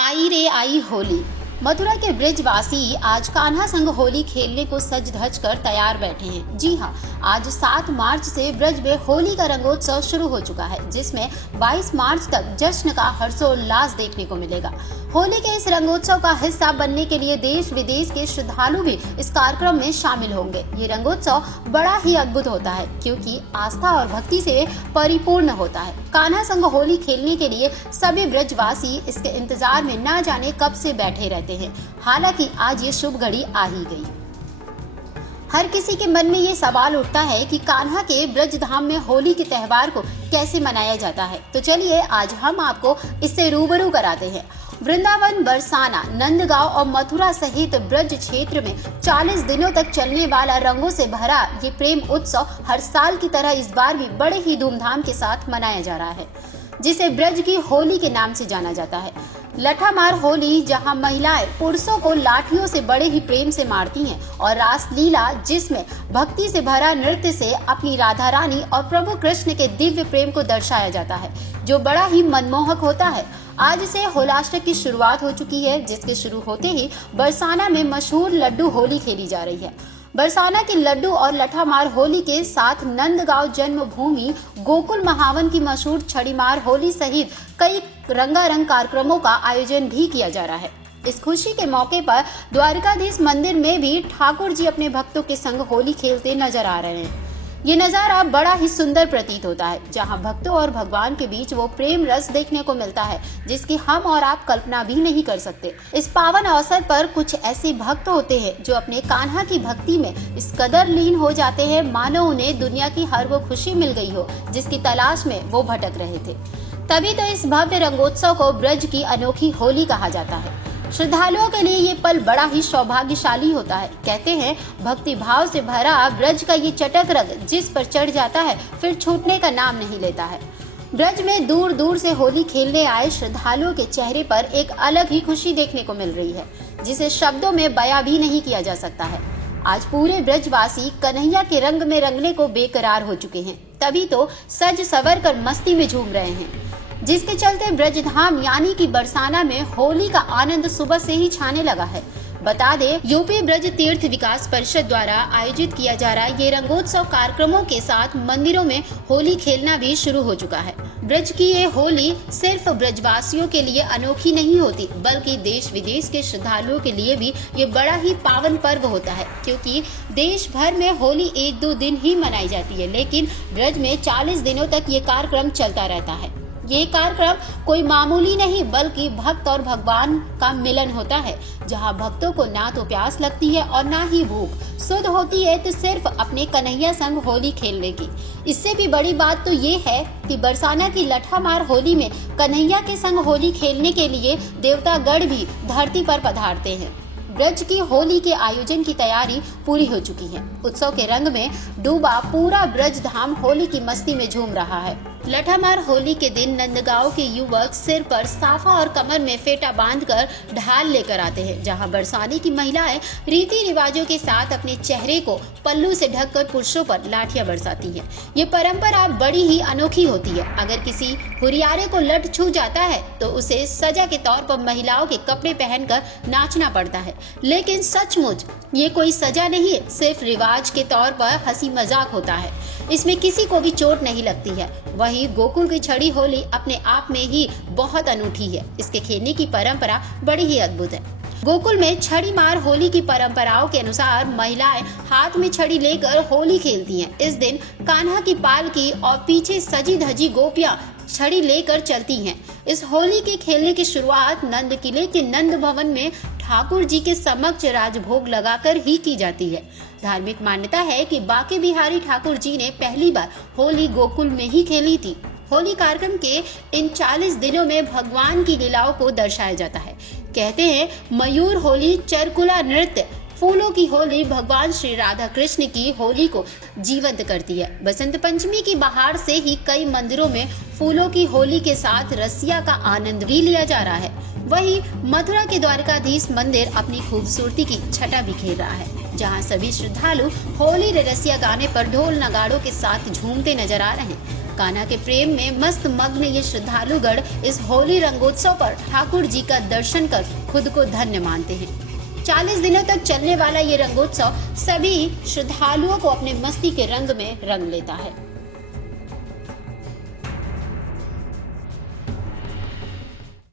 आई रे आई होली। मथुरा के ब्रिजवासी आज कान्हा संग होली खेलने को सज धज कर तैयार बैठे हैं। जी हाँ, आज 7 मार्च से ब्रज में होली का रंगोत्सव शुरू हो चुका है, जिसमें 22 मार्च तक जश्न का हर्षोल्लास देखने को मिलेगा। होली के इस रंगोत्सव का हिस्सा बनने के लिए देश विदेश के श्रद्धालु भी इस कार्यक्रम में शामिल होंगे। ये रंगोत्सव बड़ा ही अद्भुत होता है, क्योंकि आस्था और भक्ति से परिपूर्ण होता है। कान्हा संग होली खेलने के लिए सभी ब्रजवासी इसके इंतजार में न जाने कब से बैठे रहते हैं। हालांकि आज ये शुभ घड़ी आ ही गई। हर किसी के मन में ये सवाल उठता है कि कान्हा के ब्रज धाम में होली के त्योहार को कैसे मनाया जाता है। तो चलिए आज हम आपको इससे रूबरू कराते हैं। वृंदावन, बरसाना, नंदगांव और मथुरा सहित ब्रज क्षेत्र में 40 दिनों तक चलने वाला रंगों से भरा ये प्रेम उत्सव हर साल की तरह इस बार भी बड़े ही धूमधाम के साथ मनाया जा रहा है, जिसे ब्रज की होली के नाम से जाना जाता है। लठामार होली, जहां महिलाएं पुरुषों को लाठियों से बड़े ही प्रेम से मारती हैं, और रासलीला, जिसमें भक्ति से भरा नृत्य से अपनी राधा रानी और प्रभु कृष्ण के दिव्य प्रेम को दर्शाया जाता है, जो बड़ा ही मनमोहक होता है। आज से होलाष्टक की शुरुआत हो चुकी है, जिसके शुरू होते ही बरसाना में मशहूर लड्डू होली खेली जा रही है। बरसाना के लड्डू और लठामार होली के साथ नंदगांव जन्मभूमि गोकुल महावन की मशहूर छड़ीमार होली सहित कई रंगारंग कार्यक्रमों का आयोजन भी किया जा रहा है। इस खुशी के मौके पर द्वारकाधीश मंदिर में भी ठाकुर जी अपने भक्तों के संग होली खेलते नजर आ रहे हैं। ये नजारा बड़ा ही सुंदर प्रतीत होता है, जहां भक्तों और भगवान के बीच वो प्रेम रस देखने को मिलता है, जिसकी हम और आप कल्पना भी नहीं कर सकते। इस पावन अवसर पर कुछ ऐसे भक्त होते हैं जो अपने कान्हा की भक्ति में इस कदर लीन हो जाते हैं, मानो उन्हें दुनिया की हर वो खुशी मिल गई हो जिसकी तलाश में वो भटक रहे थे। तभी तो इस भव्य रंगोत्सव को ब्रज की अनोखी होली कहा जाता है। श्रद्धालुओं के लिए ये पल बड़ा ही सौभाग्यशाली होता है। कहते हैं, भक्ति भाव से भरा ब्रज का ये चटक रंग जिस पर चढ़ जाता है, फिर छूटने का नाम नहीं लेता है। ब्रज में दूर दूर से होली खेलने आए श्रद्धालुओं के चेहरे पर एक अलग ही खुशी देखने को मिल रही है, जिसे शब्दों में बयां भी नहीं किया जा सकता है। आज पूरे ब्रजवासी कन्हैया के रंग में रंगने को बेकरार हो चुके हैं। तभी तो सज सवर कर मस्ती में झूम रहे हैं, जिसके चलते ब्रजधाम यानी कि बरसाना में होली का आनंद सुबह से ही छाने लगा है। बता दें, यूपी ब्रज तीर्थ विकास परिषद द्वारा आयोजित किया जा रहा ये रंगोत्सव कार्यक्रमों के साथ मंदिरों में होली खेलना भी शुरू हो चुका है। ब्रज की ये होली सिर्फ ब्रजवासियों के लिए अनोखी नहीं होती, बल्कि देश विदेश के श्रद्धालुओं के लिए भी ये बड़ा ही पावन पर्व होता है, क्योंकि देश भर में होली 1-2 दिन ही मनाई जाती है, लेकिन ब्रज में 40 दिनों तक ये कार्यक्रम चलता रहता है। ये कार्यक्रम कोई मामूली नहीं, बल्कि भक्त और भगवान का मिलन होता है, जहां भक्तों को ना तो प्यास लगती है और ना ही भूख। सुध होती है तो सिर्फ अपने कन्हैया संग होली खेलने की। इससे भी बड़ी बात तो ये है कि बरसाना की लठामार होली में कन्हैया के संग होली खेलने के लिए देवतागण भी धरती पर पधारते हैं। ब्रज की होली के आयोजन की तैयारी पूरी हो चुकी है। उत्सव के रंग में डूबा पूरा ब्रज धाम होली की मस्ती में झूम रहा है। लठामार होली के दिन नंदगांव के युवक सिर पर साफा और कमर में फेटा बांधकर ढाल लेकर आते हैं, जहां बरसाने की महिलाएं रीति रिवाजों के साथ अपने चेहरे को पल्लू से ढककर पुरुषों पर लाठियां बरसाती हैं। ये परंपरा बड़ी ही अनोखी होती है। अगर किसी हुरियारे को लठ छू जाता है तो उसे सजा के तौर पर महिलाओं के कपड़े पहनकर नाचना पड़ता है, लेकिन सचमुच ये कोई सजा नहीं है, सिर्फ रिवाज के तौर पर हंसी मजाक होता है। इसमें किसी को भी चोट नहीं लगती है। वहीं गोकुल की छड़ी होली अपने आप में ही बहुत अनूठी है। इसके खेलने की परंपरा बड़ी ही अद्भुत है। गोकुल में छड़ी मार होली की परंपराओं के अनुसार महिलाएं हाथ में छड़ी लेकर होली खेलती हैं। इस दिन कान्हा की पालकी और पीछे सजी धजी गोपियां छड़ी लेकर चलती हैं। इस होली के खेलने की शुरुआत नंद किले के नंद भवन में ठाकुर जी के समक्ष राजभोग लगाकर ही की जाती है। धार्मिक मान्यता है कि बांके बिहारी ठाकुर जी ने पहली बार होली गोकुल में ही खेली थी। होली कार्यक्रम के इन 40 दिनों में भगवान की लीलाओं को दर्शाया जाता है। कहते हैं, मयूर होली, चरकुला नृत्य, फूलों की होली भगवान श्री राधा कृष्ण की होली को जीवंत करती है। बसंत पंचमी की बहार से ही कई मंदिरों में फूलों की होली के साथ रसिया का आनंद भी लिया जा रहा है। वहीं मथुरा के द्वारकाधीश मंदिर अपनी खूबसूरती की छटा बिखेर रहा है, जहां सभी श्रद्धालु होली रे रसिया गाने पर ढोल नगाड़ों के साथ झूमते नजर आ रहे हैं। कान्हा के प्रेम में मस्त मग्न ये श्रद्धालुगण इस होली रंगोत्सव पर ठाकुर जी का दर्शन कर खुद को धन्य मानते हैं। 40 दिनों तक चलने वाला ये रंगोत्सव सभी श्रद्धालुओं को अपने मस्ती के रंग में रंग लेता है।